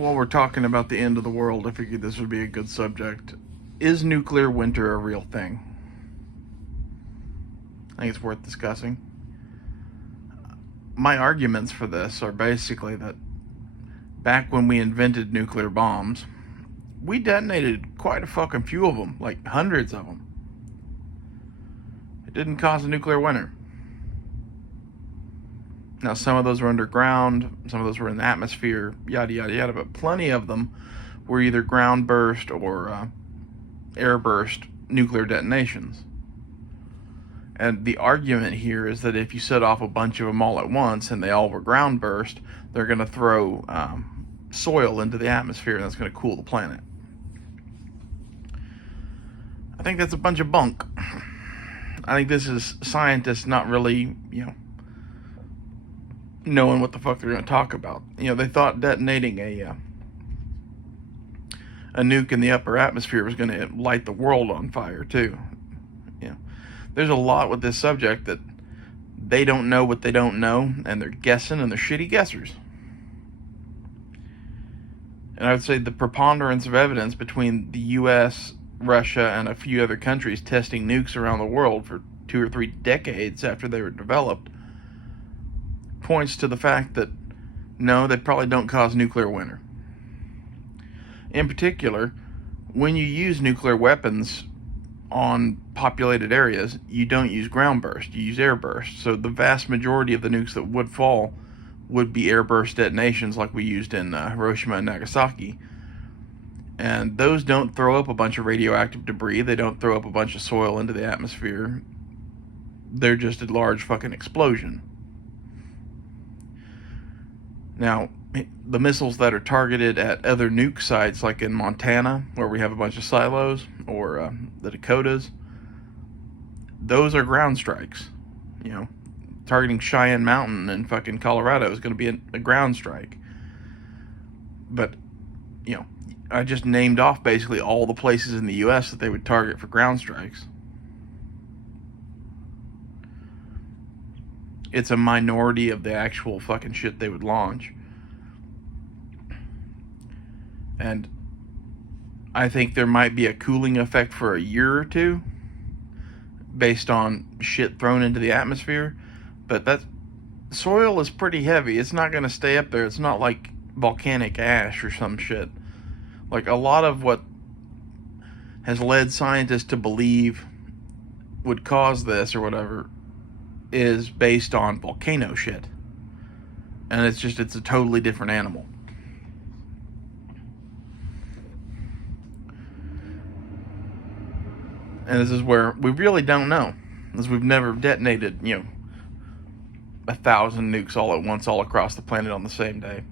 While we're talking about the end of the world, I figured this would be a good subject. Is nuclear winter a real thing? I think it's worth discussing. My arguments for this are basically that back when we invented nuclear bombs, we detonated quite a fucking few of them, like hundreds of them. It didn't cause a nuclear winter. Now, some of those were underground, some of those were in the atmosphere, yada, yada, yada, but plenty of them were either ground burst or air burst nuclear detonations. And the argument here is that if you set off a bunch of them all at once and they all were ground burst, they're going to throw soil into the atmosphere and that's going to cool the planet. I think that's a bunch of bunk. I think this is scientists not really, knowing what the fuck they're going to talk about. They thought detonating a nuke in the upper atmosphere was going to light the world on fire too. There's a lot with this subject that they don't know what they don't know, and they're guessing, and they're shitty guessers. And I would say the preponderance of evidence between the US, Russia, and a few other countries testing nukes around the world for 2 or 3 decades after they were developed points to the fact that no, they probably don't cause nuclear winter. In particular, when you use nuclear weapons on populated areas, you don't use ground burst, you use air burst. So the vast majority of the nukes that would fall would be air burst detonations like we used in Hiroshima and Nagasaki. And those don't throw up a bunch of radioactive debris, they don't throw up a bunch of soil into the atmosphere. They're just a large fucking explosion. Now, the missiles that are targeted at other nuke sites, like in Montana, where we have a bunch of silos, or the Dakotas, those are ground strikes. Targeting Cheyenne Mountain in fucking Colorado is going to be a ground strike. But, I just named off basically all the places in the U.S. that they would target for ground strikes. It's a minority of the actual fucking shit they would launch. And I think there might be a cooling effect for a year or two based on shit thrown into the atmosphere. But that soil is pretty heavy. It's not going to stay up there. It's not like volcanic ash or some shit. Like a lot of what has led scientists to believe would cause this or whatever is based on volcano shit. And it's a totally different animal. And this is where we really don't know, because we've never detonated, 1,000 nukes all at once, all across the planet on the same day.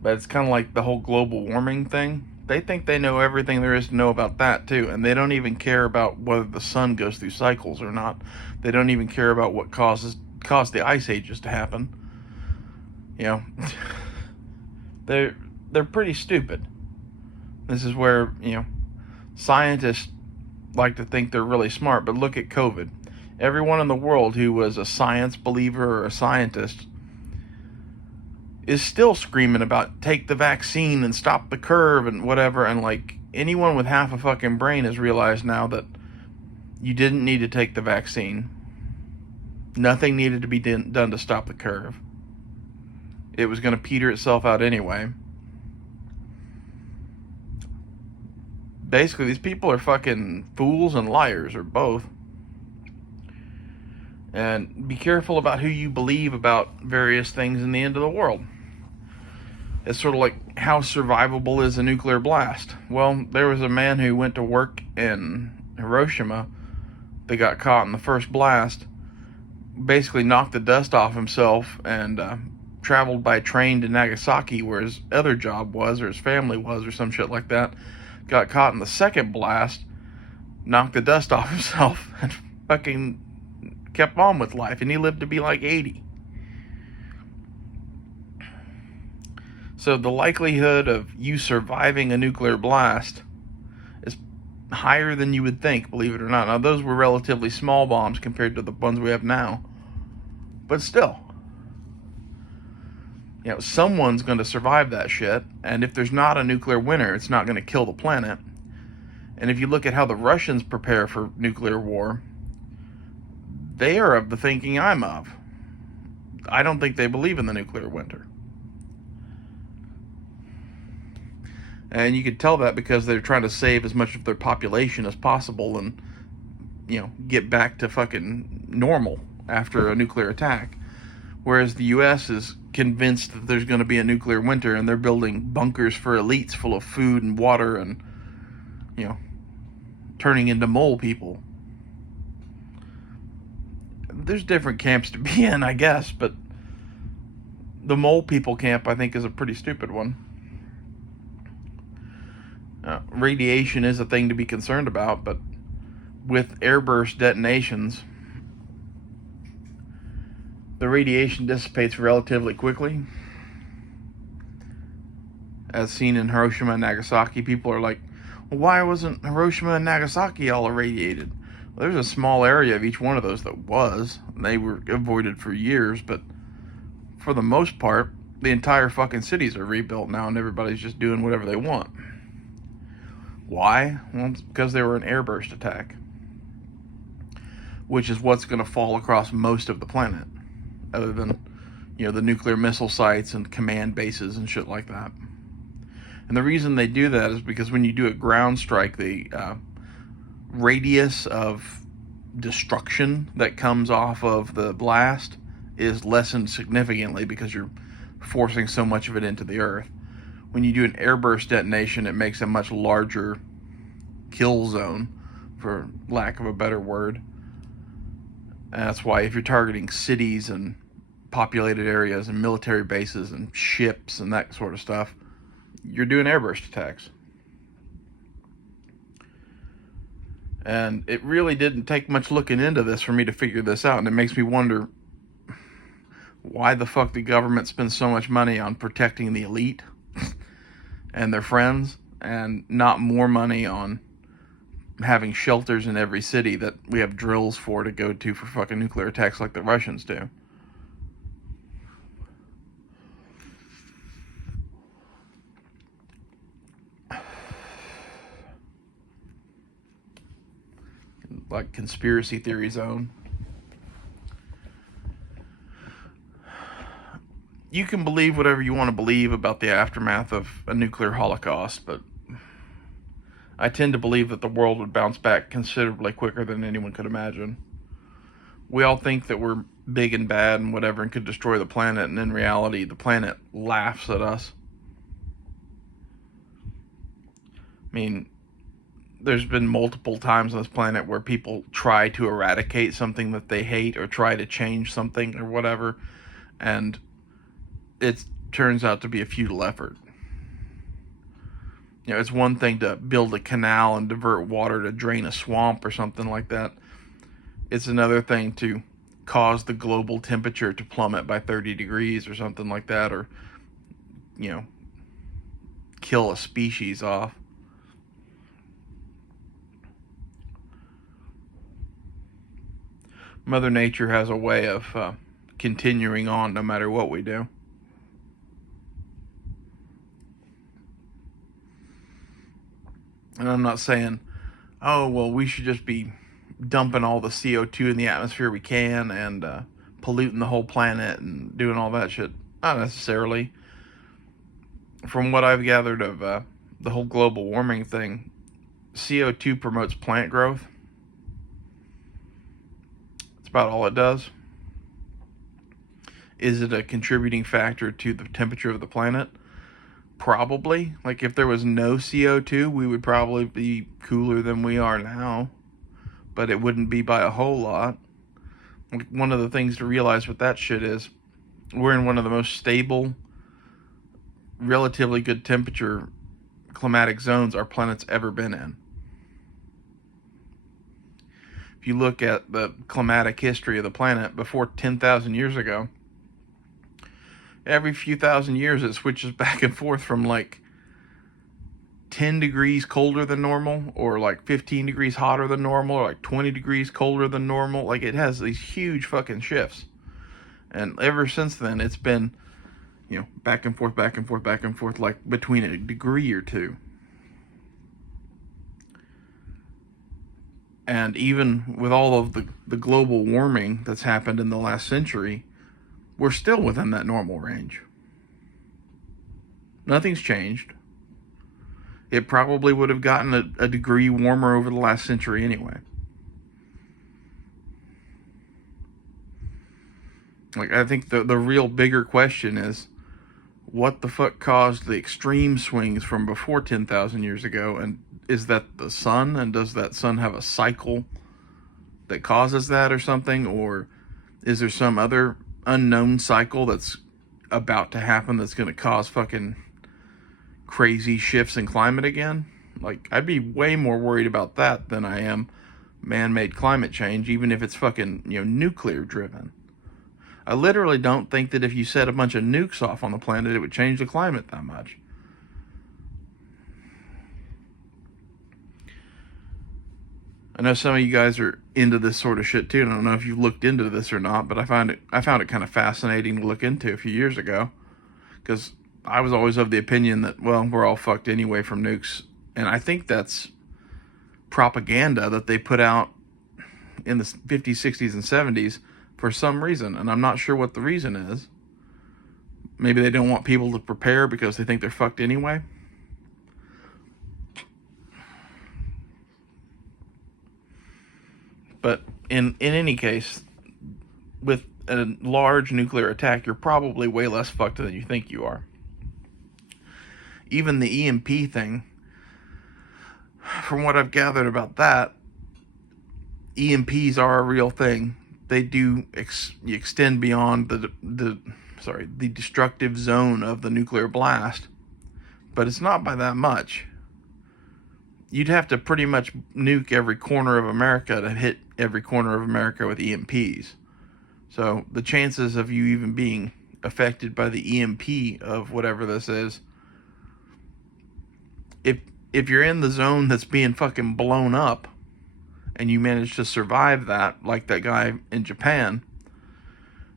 But it's kind of like the whole global warming thing. They think they know everything there is to know about that too, and they don't even care about whether the sun goes through cycles or not. They don't even care about what caused the ice ages to happen. They're pretty stupid. This is where, scientists like to think they're really smart, but look at COVID. Everyone in the world who was a science believer or a scientist is still screaming about take the vaccine and stop the curve and whatever, and like anyone with half a fucking brain has realized now that you didn't need to take the vaccine. Nothing needed to be done to stop the curve. It was going to peter itself out anyway. Basically, these people are fucking fools and liars, or both. And be careful about who you believe about various things in the end of the world. It's sort of like, how survivable is a nuclear blast? Well, there was a man who went to work in Hiroshima that got caught in the first blast, basically knocked the dust off himself, and traveled by train to Nagasaki, where his other job was, or his family was, or some shit like that. Got caught in the second blast, knocked the dust off himself, and fucking kept on with life, and he lived to be like 80. So the likelihood of you surviving a nuclear blast is higher than you would think, believe it or not. Now, those were relatively small bombs compared to the ones we have now. But still, someone's going to survive that shit. And if there's not a nuclear winter, it's not going to kill the planet. And if you look at how the Russians prepare for nuclear war, they are of the thinking I'm of. I don't think they believe in the nuclear winter. And you can tell that because they're trying to save as much of their population as possible and, get back to fucking normal after a nuclear attack. Whereas the U.S. is convinced that there's going to be a nuclear winter, and they're building bunkers for elites full of food and water and, turning into mole people. There's different camps to be in, I guess, but the mole people camp, I think, is a pretty stupid one. Radiation is a thing to be concerned about, but with airburst detonations, the radiation dissipates relatively quickly. As seen in Hiroshima and Nagasaki, people are like, well, why wasn't Hiroshima and Nagasaki all irradiated? Well, there's a small area of each one of those that was. They were avoided for years, but for the most part, the entire fucking cities are rebuilt now, and everybody's just doing whatever they want. Why? Well, it's because they were an airburst attack, which is what's going to fall across most of the planet, other than, the nuclear missile sites and command bases and shit like that. And the reason they do that is because when you do a ground strike, the radius of destruction that comes off of the blast is lessened significantly because you're forcing so much of it into the earth. When you do an airburst detonation, it makes a much larger kill zone, for lack of a better word. And that's why if you're targeting cities and populated areas and military bases and ships and that sort of stuff, you're doing airburst attacks. And it really didn't take much looking into this for me to figure this out, and it makes me wonder why the fuck the government spends so much money on protecting the elite and their friends, and not more money on having shelters in every city that we have drills for to go to for fucking nuclear attacks like the Russians do. Like conspiracy theory zone. You can believe whatever you want to believe about the aftermath of a nuclear holocaust, but I tend to believe that the world would bounce back considerably quicker than anyone could imagine. We all think that we're big and bad and whatever and could destroy the planet, and in reality, the planet laughs at us. I mean, there's been multiple times on this planet where people try to eradicate something that they hate or try to change something or whatever, and it turns out to be a futile effort. It's one thing to build a canal and divert water to drain a swamp or something like that. It's another thing to cause the global temperature to plummet by 30 degrees or something like that, or, kill a species off. Mother Nature has a way of continuing on no matter what we do. And I'm not saying, oh, well, we should just be dumping all the CO2 in the atmosphere we can and polluting the whole planet and doing all that shit. Not necessarily. From what I've gathered of the whole global warming thing, CO2 promotes plant growth. That's about all it does. Is it a contributing factor to the temperature of the planet? Probably. Like, if there was no CO2, we would probably be cooler than we are now. But it wouldn't be by a whole lot. Like, one of the things to realize with that shit is we're in one of the most stable, relatively good temperature climatic zones our planet's ever been in. If you look at the climatic history of the planet before 10,000 years ago, every few thousand years it switches back and forth from like 10 degrees colder than normal, or like 15 degrees hotter than normal, or like 20 degrees colder than normal. Like, it has these huge fucking shifts. And ever since then, it's been, back and forth, back and forth, back and forth, like between a degree or two. And even with all of the global warming that's happened in the last century, we're still within that normal range. Nothing's changed. It probably would have gotten a degree warmer over the last century anyway. Like, I think the real bigger question is, what the fuck caused the extreme swings from before 10,000 years ago? And is that the sun? And does that sun have a cycle that causes that or something? Or is there some other unknown cycle that's about to happen that's going to cause fucking crazy shifts in climate again? Like, I'd be way more worried about that than I am man-made climate change, even if it's fucking, nuclear driven. I literally don't think that if you set a bunch of nukes off on the planet, it would change the climate that much. I know some of you guys are into this sort of shit too, and I don't know if you've looked into this or not, but I found it kind of fascinating to look into a few years ago, because I was always of the opinion that, well, we're all fucked anyway from nukes, and I think that's propaganda that they put out in the 50s, 60s, and 70s for some reason, and I'm not sure what the reason is. Maybe they don't want people to prepare because they think they're fucked anyway. But in any case, with a large nuclear attack, you're probably way less fucked than you think you are. Even the EMP thing, from what I've gathered about that, EMPs are a real thing. They do extend beyond the destructive zone of the nuclear blast, but it's not by that much. You'd have to pretty much nuke every corner of America to hit every corner of America with EMPs. So the chances of you even being affected by the EMP of whatever this is, if you're in the zone that's being fucking blown up, and you manage to survive that, like that guy in Japan,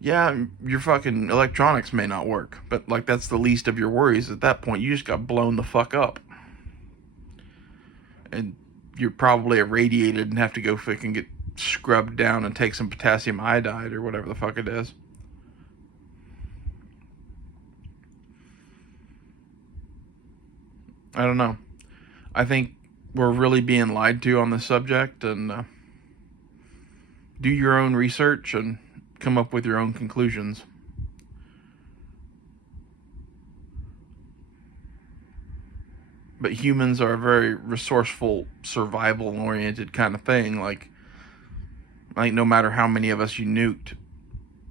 yeah, your fucking electronics may not work, but like that's the least of your worries at that point. You just got blown the fuck up. And you're probably irradiated and have to go fucking get scrubbed down and take some potassium iodide or whatever the fuck it is. I don't know. I think we're really being lied to on this subject, and do your own research and come up with your own conclusions. But humans are a very resourceful, survival-oriented kind of thing. Like no matter how many of us you nuked,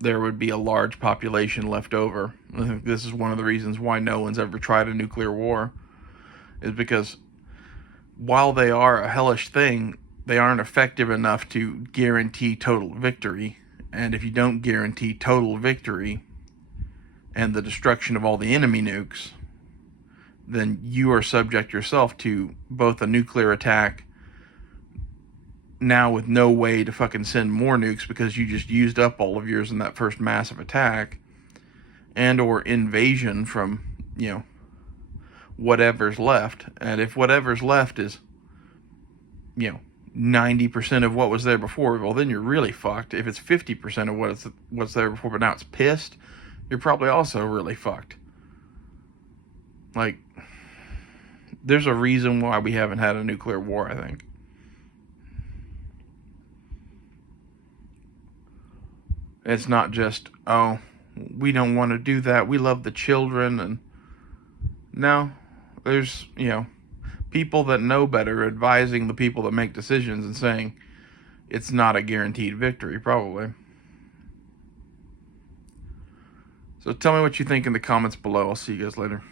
there would be a large population left over. I think this is one of the reasons why no one's ever tried a nuclear war, is because while they are a hellish thing, they aren't effective enough to guarantee total victory. And if you don't guarantee total victory and the destruction of all the enemy nukes, then you are subject yourself to both a nuclear attack, now with no way to fucking send more nukes because you just used up all of yours in that first massive attack, and or invasion from, whatever's left. And if whatever's left is, 90% of what was there before, well, then you're really fucked. If it's 50% of what's there before, but now it's pissed, you're probably also really fucked. Like, there's a reason why we haven't had a nuclear war, I think. It's not just, oh, we don't want to do that, we love the children, and no, there's, people that know better advising the people that make decisions and saying it's not a guaranteed victory, probably. So tell me what you think in the comments below. I'll see you guys later.